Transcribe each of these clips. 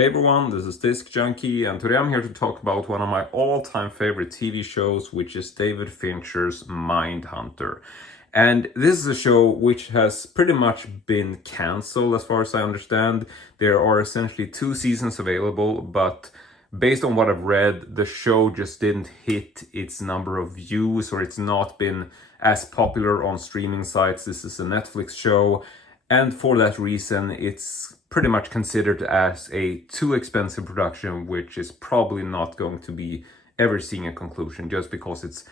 Hey everyone, this is Disc Junkie, and today I'm here to talk about one of my all-time favorite TV shows, which is David Fincher's Mindhunter. And this is a show which has pretty much been cancelled as far as I understand. There are essentially 2 seasons available, but based on what I've read, the show just didn't hit its number of views, or it's not been as popular on streaming sites. This is a Netflix show, and for that reason, it's pretty much considered as a too expensive production, which is probably not going to be ever seeing a conclusion, just because it's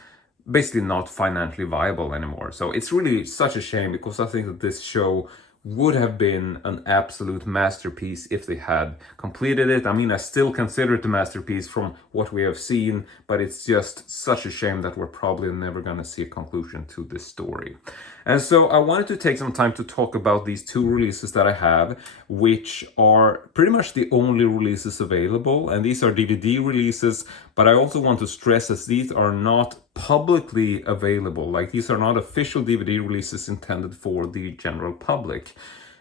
basically not financially viable anymore. So it's really such a shame, because I think that this show would have been an absolute masterpiece if they had completed it. I mean, I still consider it a masterpiece from what we have seen, but it's just such a shame that we're probably never going to see a conclusion to this story. And so I wanted to take some time to talk about these 2 releases that I have, which are pretty much the only releases available, and these are DVD releases, but I also want to stress that these are not publicly available. Like, these are not official DVD releases intended for the general public.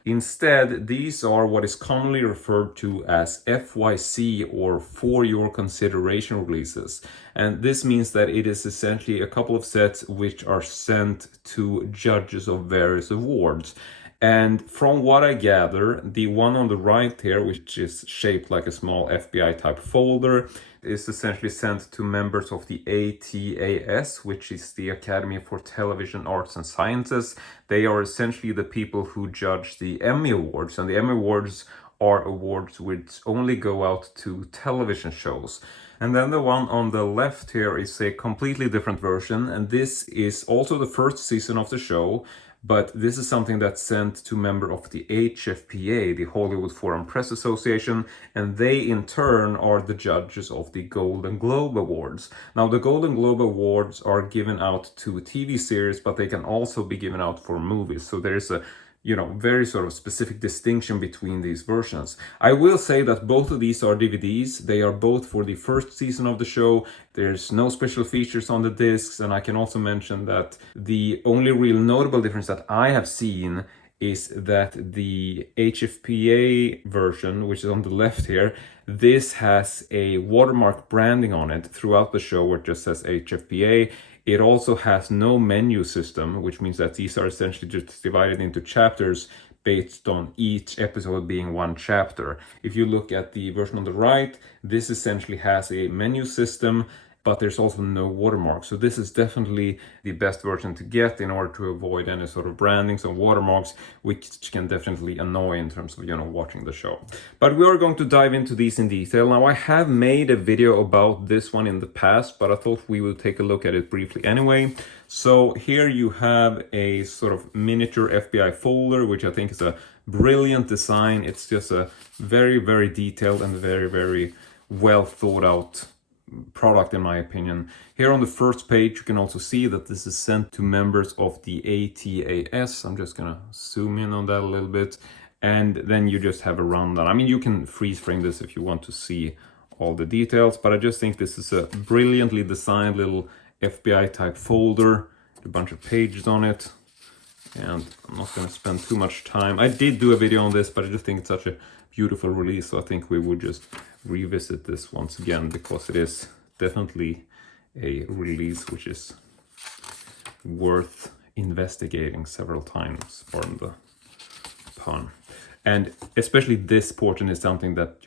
Instead, these are what is commonly referred to as FYC, or for your consideration releases. And this means that it is essentially a couple of sets which are sent to judges of various awards. And from what I gather, the one on the right here, which is shaped like a small FBI type folder, is essentially sent to members of the ATAS, which is the Academy for Television Arts and Sciences. They are essentially the people who judge the Emmy Awards, and the Emmy Awards are awards which only go out to television shows. And then the one on the left here is a completely different version, and this is also the first season of the show, but this is something that's sent to members of the HFPA, the Hollywood Foreign Press Association, and they in turn are the judges of the Golden Globe Awards. Now, the Golden Globe Awards are given out to TV series, but they can also be given out for movies. So there's a very sort of specific distinction between these versions. I will say that both of these are DVDs. They are both for the first season of the show. There's no special features on the discs, and I can also mention that the only real notable difference that I have seen is that the HFPA version, which is on the left here, this has a watermark branding on it throughout the show where it just says HFPA. It also has no menu system, which means that these are essentially just divided into chapters based on each episode being one chapter. If you look at the version on the right, this essentially has a menu system, but there's also no watermark. So this is definitely the best version to get in order to avoid any sort of brandings and watermarks, which can definitely annoy in terms of, watching the show. But we are going to dive into these in detail. Now, I have made a video about this one in the past, but I thought we would take a look at it briefly anyway. So here you have a sort of miniature FBI folder, which I think is a brilliant design. It's just a very, very detailed and very, very well thought out product, in my opinion. Here on the first page, you can also see that this is sent to members of the ATAS. I'm just gonna zoom in on that a little bit, and then you just have a rundown. I mean, you can freeze frame this if you want to see all the details, but I just think this is a brilliantly designed little FBI type folder, a bunch of pages on it, and I'm not going to spend too much time. I did do a video on this, but I just think it's such a beautiful release, so I think we would just revisit this once again, because it is definitely a release which is worth investigating several times, pardon the pun. And especially this portion is something that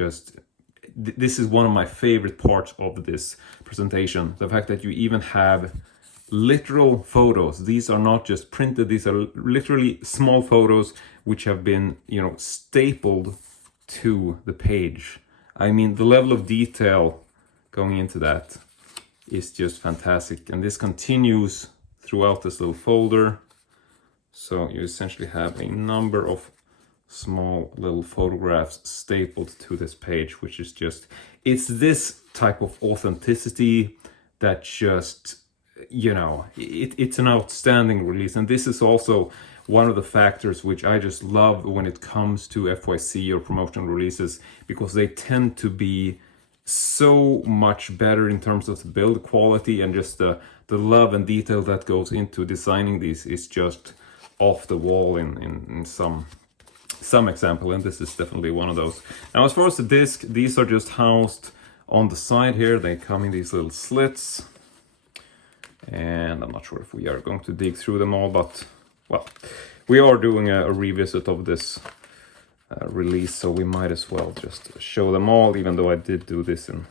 this is one of my favorite parts of this presentation. The fact that you even have literal photos. These are not just printed, these are literally small photos which have been, stapled to the page. I mean, the level of detail going into that is just fantastic. And this continues throughout this little folder. So you essentially have a number of small little photographs stapled to this page, which is just, it's this type of authenticity that just, it's an outstanding release. And this is also one of the factors which I just love when it comes to FYC or promotional releases, because they tend to be so much better in terms of the build quality, and just the love and detail that goes into designing these is just off the wall in some some example, and this is definitely one of those. Now, as far as the disc, these are just housed on the side here. They come in these little slits, and I'm not sure if we are going to dig through them all, but well, we are doing a revisit of this release, so we might as well just show them all, even though I did do this in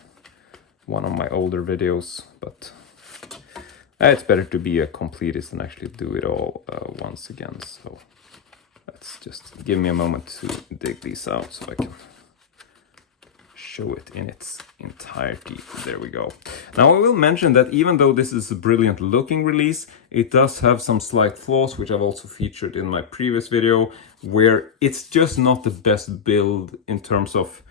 one of my older videos, but it's better to be a completist and actually do it all once again. So let's just give me a moment to dig these out so I can show it in its entirety. There we go. Now I will mention that even though this is a brilliant looking release, it does have some slight flaws, which I've also featured in my previous video, where it's just not the best build in terms of,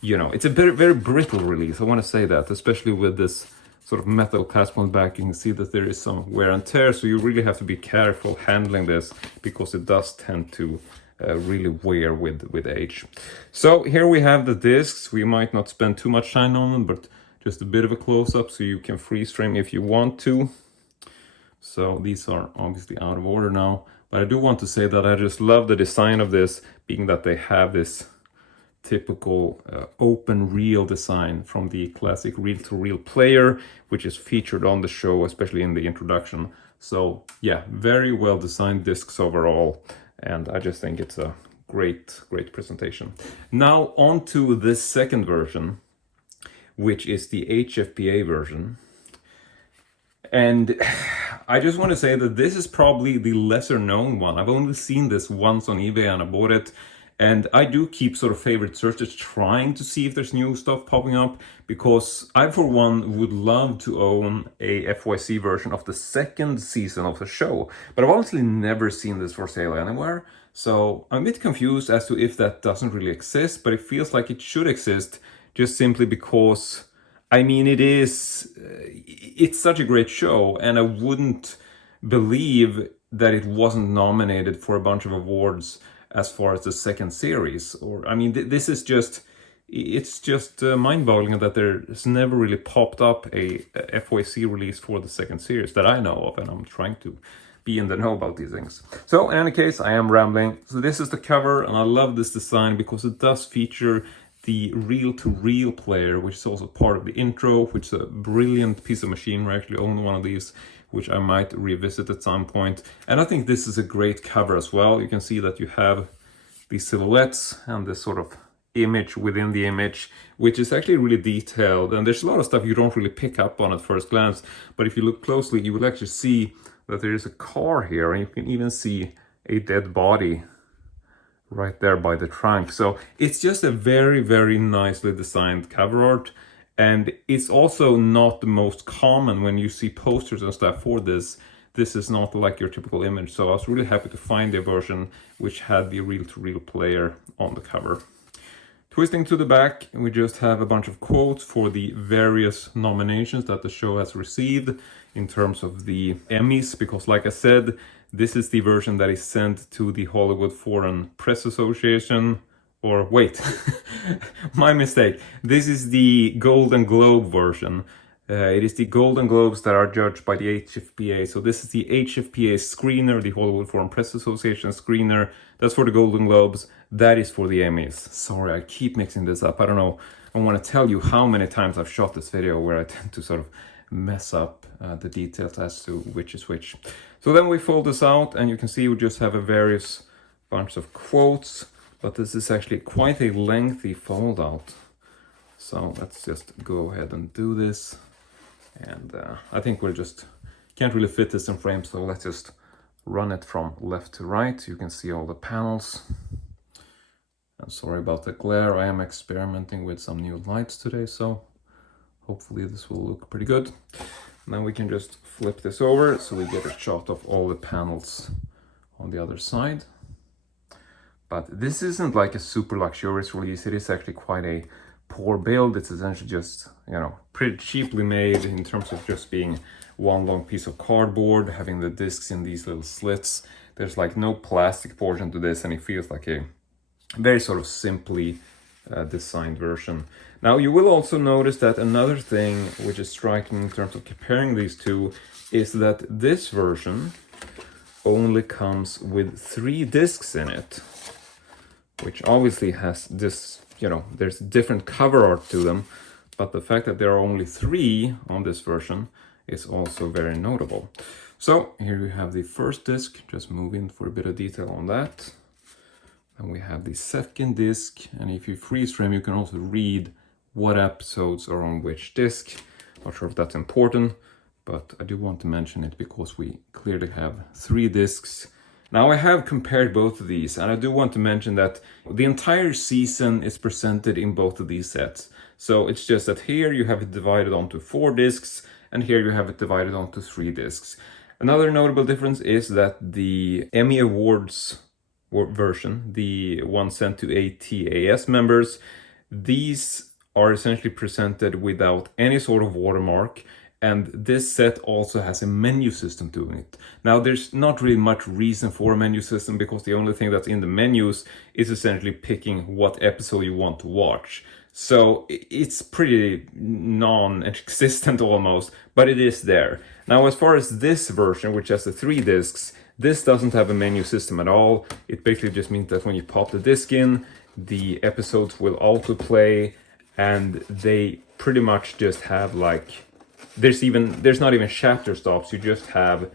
you know, it's a very, very brittle release. I want to say that, especially with this sort of metal clasp on the back, you can see that there is some wear and tear, so you really have to be careful handling this because it does tend to really wear with age. So here we have the discs. We might not spend too much time on them, but just a bit of a close-up so you can freeze frame if you want to. So these are obviously out of order now, but I do want to say that I just love the design of this, being that they have this typical open reel design from the classic reel-to-reel player, which is featured on the show, especially in the introduction. So yeah, very well designed discs overall, and I just think it's a great presentation. Now on to the second version, which is the HFPA version. And I just want to say that this is probably the lesser known one. I've only seen this once on eBay and I bought it. And I do keep sort of favorite searches trying to see if there's new stuff popping up, because I, for one, would love to own a FYC version of the second season of the show. But I've honestly never seen this for sale anywhere. So I'm a bit confused as to if that doesn't really exist, but it feels like it should exist just simply because, I mean, it's such a great show, and I wouldn't believe that it wasn't nominated for a bunch of awards as far as the second series. Or I mean, this is just, it's just mind-boggling that there's never really popped up a FYC release for the second series that I know of, and I'm trying to be in the know about these things. So in any case, I am rambling. So this is the cover, and I love this design because it does feature the reel-to-reel player, which is also part of the intro, which is a brilliant piece of machinery. I actually own one of these, which I might revisit at some point. And I think this is a great cover as well. You can see that you have these silhouettes and this sort of image within the image, which is actually really detailed. And there's a lot of stuff you don't really pick up on at first glance, but if you look closely, you will actually see that there is a car here, and you can even see a dead body right there by the trunk. So it's just a very, very nicely designed cover art. And it's also not the most common when you see posters and stuff for this. This is not like your typical image. So I was really happy to find a version which had the reel-to-reel player on the cover. Twisting to the back, we just have a bunch of quotes for the various nominations that the show has received in terms of the Emmys, because like I said, this is the version that is sent to the Hollywood Foreign Press Association. Or wait, my mistake. This is the Golden Globe version. It is the Golden Globes that are judged by the HFPA. So this is the HFPA screener, the Hollywood Foreign Press Association screener. That's for the Golden Globes. That is for the Emmys. Sorry, I keep mixing this up. I don't know. I want to tell you how many times I've shot this video where I tend to sort of mess up the details as to which is which. So then we fold this out, and you can see we just have a various bunch of quotes. But this is actually quite a lengthy fold out. So let's just go ahead and do this. And I think we're just, can't really fit this in frame, so let's just run it from left to right. You can see all the panels. I'm sorry about the glare. I am experimenting with some new lights today, so hopefully this will look pretty good. And then we can just flip this over so we get a shot of all the panels on the other side. But this isn't like a super luxurious release. It is actually quite a poor build. It's essentially just, you know, pretty cheaply made in terms of just being one long piece of cardboard, having the discs in these little slits. There's like no plastic portion to this, and it feels like a very sort of simply designed version. Now you will also notice that another thing which is striking in terms of comparing these two is that this version only comes with 3 discs in it. which obviously has this, you know, there's different cover art to them, but the fact that there are only 3 on this version is also very notable. So here we have the first disc, just move in for a bit of detail on that. And we have the second disc, and if you freeze frame, you can also read what episodes are on which disc. Not sure if that's important, but I do want to mention it because we clearly have 3 discs. Now I have compared both of these, and I do want to mention that the entire season is presented in both of these sets. So it's just that here you have it divided onto 4 discs, and here you have it divided onto 3 discs. Another notable difference is that the Emmy Awards version, the one sent to ATAS members, these are essentially presented without any sort of watermark, and this set also has a menu system to it. Now there's not really much reason for a menu system because the only thing that's in the menus is essentially picking what episode you want to watch. So it's pretty non-existent almost, but it is there. Now as far as this version, which has the 3 discs, this doesn't have a menu system at all. It basically just means that when you pop the disc in, the episodes will autoplay, and they pretty much just have like, there's not even chapter stops. You just have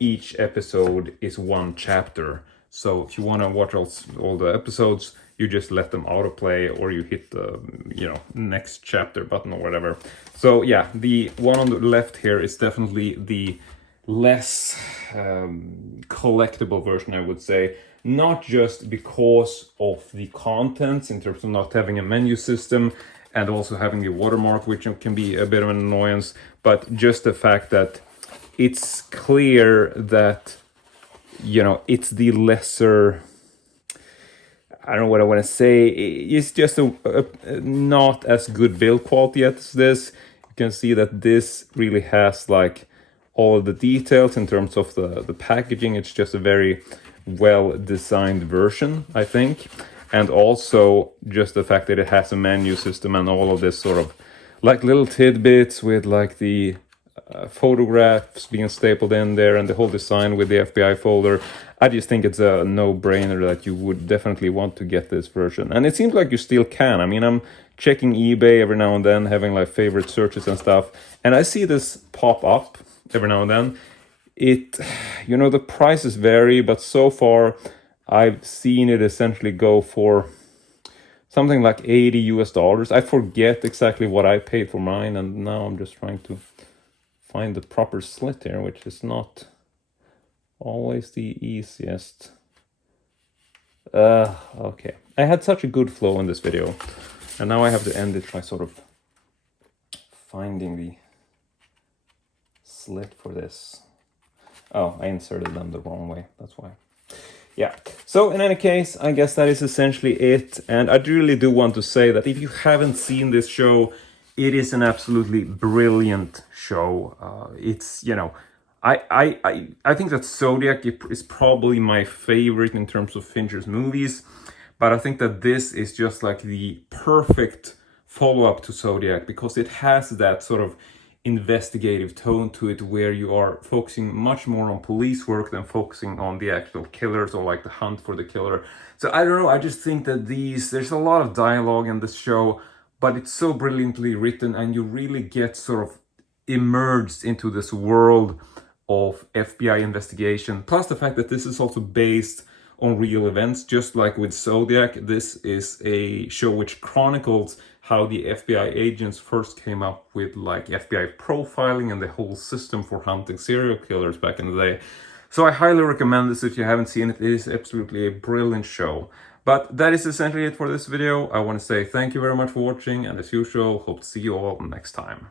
each episode is 1 chapter. So if you want to watch all the episodes, you just let them autoplay, or you hit the, you know, next chapter button or whatever. So yeah, the one on the left here is definitely the less collectible version, I would say. Not just because of the contents in terms of not having a menu system and also having the watermark, which can be a bit of an annoyance, but just the fact that it's clear that, you know, it's the lesser, I don't know what I want to say, it's just a not as good build quality as this. You can see that this really has like all of the details in terms of the packaging. It's just a very well designed version, I think. And also just the fact that it has a menu system and all of this sort of like little tidbits with like the photographs being stapled in there and the whole design with the FBI folder. I just think it's a no-brainer that you would definitely want to get this version. And it seems like you still can. I mean, I'm checking eBay every now and then, having like favorite searches and stuff, and I see this pop up every now and then. It, you know, the prices vary, but so far I've seen it essentially go for something like $80 US. I forget exactly what I paid for mine, and now I'm just trying to find the proper slit here, which is not always the easiest. Okay. I had such a good flow in this video, and now I have to end it by sort of finding the slit for this. Oh, I inserted them the wrong way, that's why. Yeah, so in any case, I guess that is essentially it. And I really do want to say that if you haven't seen this show, it is an absolutely brilliant show. It's, you know, I think that Zodiac is probably my favorite in terms of Fincher's movies, but I think that this is just like the perfect follow-up to Zodiac because it has that sort of investigative tone to it where you are focusing much more on police work than focusing on the actual killers or like the hunt for the killer. So I don't know, I just think that there's a lot of dialogue in this show, but it's so brilliantly written and you really get sort of immersed into this world of FBI investigation. Plus the fact that this is also based on real events, just like with Zodiac. This is a show which chronicles how the FBI agents first came up with like FBI profiling and the whole system for hunting serial killers back in the day. So I highly recommend this if you haven't seen it. It is absolutely a brilliant show. But that is essentially it for this video. I want to say thank you very much for watching, and as usual, hope to see you all next time.